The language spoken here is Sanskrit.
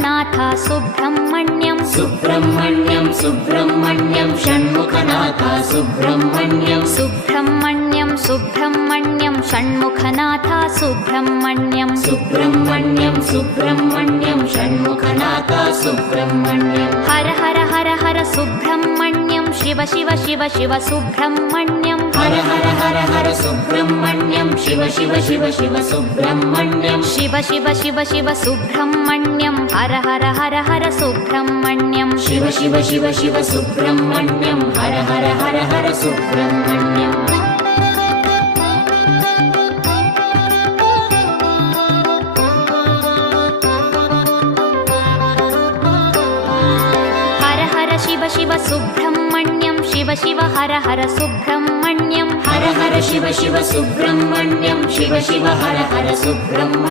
षण्मुखनाथ सुब्रह्मण्यं सुब्रह्मण्यं सुब्रह्मण्यं षण्मुखनाथ सुब्रह्मण्यं सुब्रह्मण्यं सुब्रह्मण्यं षण्मुखनाथ सुब्रह्मण्यं सुब्रह्मण्यं सुब्रह्मण्यं षण्मुखनाथ सुब्रह्मण्यं हर हर हर हर सुब्रह्मण्यं शिव शिव शिव शिव सुब्रह्मण्यं हर हर हर हर सुब्रह्मण्यं शिव शिव शिव शिव सुब्रह्मण्यं शिव शिव शिव शिव सुब्रह्मण्यं हर हर हर हर सुब्रह्मण्यं शिव शिव शिव शिव सुब्रह्मण्यं हर हर हर हर सुब्रह्मण्यं हर हर शिव शिव सुब्रह्मण्यं शिव शिव हर हर सुब्रह्मण्यं हर हर शिव शिव सुब्रह्मण्यं शिव शिव हर हर सुब्रह्मण्यं